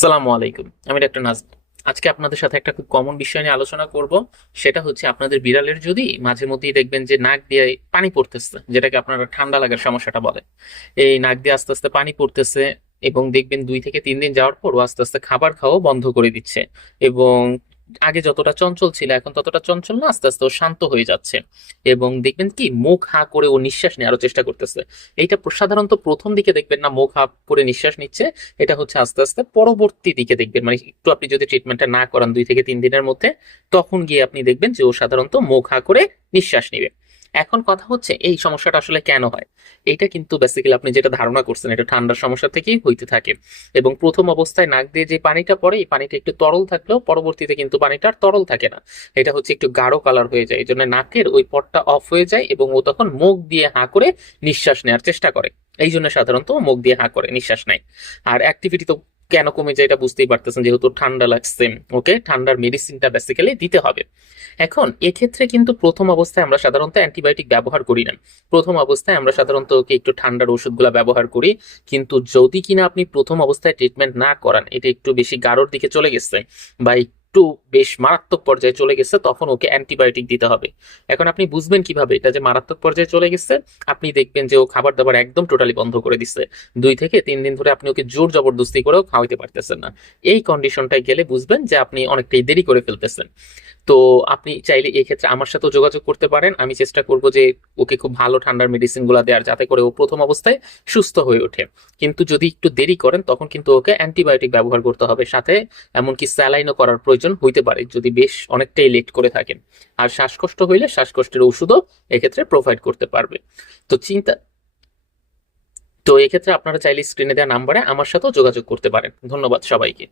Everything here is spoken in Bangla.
সালামু আলাইকুম, আমি ডাক্তার নাজম আজকে আপনাদের সাথে একটা খুব কমন বিষয় নিয়ে আলোচনা করব, সেটা হচ্ছে আপনাদের বিড়ালের যদি মাঝে মধ্যেই দেখবেন যে নাক দিয়ে পানি পড়তেছে, যেটাকে আপনারা ঠান্ডা লাগার সমস্যাটা বলে। এই নাক দিয়ে আস্তে আস্তে পানি পড়তেছে এবং দেখবেন দুই থেকে তিন দিন যাওয়ার পর ও আস্তে আস্তে খাবার খাওয়া বন্ধ করে দিচ্ছে এবং আগে যতটা চঞ্চল ছিল, এখন ততটা চঞ্চল না, আস্তে আস্তে ও শান্ত হয়ে যাচ্ছে। এবং দেখবেন কি, মুখ হা করে ও নিঃশ্বাস নেওয়ার চেষ্টা করতেছে। এইটা সাধারণত প্রথম দিকে দেখবেন না মুখ হা করে নিঃশ্বাস নিচ্ছে, এটা হচ্ছে আস্তে আস্তে পরবর্তী দিকে দেখবেন। মানে একটু আপনি যদি ট্রিটমেন্টটা না করান দুই থেকে তিন দিনের মধ্যে, তখন গিয়ে আপনি দেখবেন যে ও সাধারণত মুখ হা করে নিঃশ্বাস নেবে। এখন কথা হচ্ছে, এই সমস্যাটা আসলে কেন হয়? এইটা কিন্তু বেসিক্যালি আপনি যেটা ধারণা করছেন, এটা ঠান্ডার সমস্যা থেকেই হইতে থাকে। এবং প্রথম অবস্থায় নাক দিয়ে যে পানিটা পড়ে, এই পানিটা একটু তরল থাকলেও পরবর্তীতে কিন্তু পানিটা আর তরল থাকে না। এটা হচ্ছে একটু গাঢ় কালার হয়ে যায় এই জন্য নাকের ওই পটটা অফ হয়ে যায় এবং ও তখন মুখ দিয়ে হাঁ করে নিঃশ্বাস নেওয়ার চেষ্টা করে। এই জন্য সাধারণত মুখ দিয়ে হাঁ করে, নিঃশ্বাস নেয়। আর অ্যাক্টিভিটি তো কেন কমে যায় এটা বুঝতেই পারতেছেন, যেহেতু ঠান্ডা লাগছে, ওকে? ঠান্ডার মেডিসিনটা বেসিক্যালি দিতে হবে। এখন, এক্ষেত্রে কিন্তু প্রথম অবস্থায় আমরা সাধারণত অ্যান্টিবায়োটিক ব্যবহার করি না। প্রথম অবস্থায় আমরা সাধারণত ওকে একটু ঠান্ডার ওষুধগুলো ব্যবহার করি, কিন্তু যদি কিনা আপনি প্রথম অবস্থায় ট্রিটমেন্ট না করান, এটা একটু বেশি গাঢ়র দিকে চলে গেছে, বা একটু বেশ মারাত্মক পর্যায়ে চলে গেছে, তখন ওকে অ্যান্টিবায়োটিক দিতে হবে। এখন আপনি বুঝবেন কীভাবে এটা যে মারাত্মক পর্যায়ে চলে গেছে, আপনি দেখবেন যে ও খাবার দাবার একদম টোটালি বন্ধ করে দিচ্ছে দুই থেকে তিন দিন ধরে আপনি ওকে জোর জবরদস্তি করেও খাওয়াইতে পারতেছেন না। এই কন্ডিশনটায় গেলে বুঝবেন যে আপনি অনেকটাই দেরি করে ফেলতেছেন। তো আপনি চাইলে এই ক্ষেত্রে আমার সাথেও যোগাযোগ করতে পারেন। আমি চেষ্টা করব যে ওকে খুব ভালো ঠান্ডার মেডিসিনগুলা দেওয়ার যাতে করে ও প্রথম অবস্থায় সুস্থ হয়ে ওঠে। কিন্তু যদি একটু দেরি করেন, তখন কিন্তু ওকে অ্যান্টিবায়োটিক ব্যবহার করতে হবে সাথে, এমনকি স্যালাইনও করার প্রয়োজন হইতে পারে যদি বেশ অনেকটাই লেট করে থাকেন। আর শ্বাসকষ্ট হইলে শ্বাসকষ্টের ওষুধও এক্ষেত্রে প্রোভাইড করতে পারবে। তো চিন্তা তো এক্ষেত্রে আপনারা চাইলে স্ক্রিনে দেওয়া নাম্বারে আমার সাথেও যোগাযোগ করতে পারেন। ধন্যবাদ সবাইকে।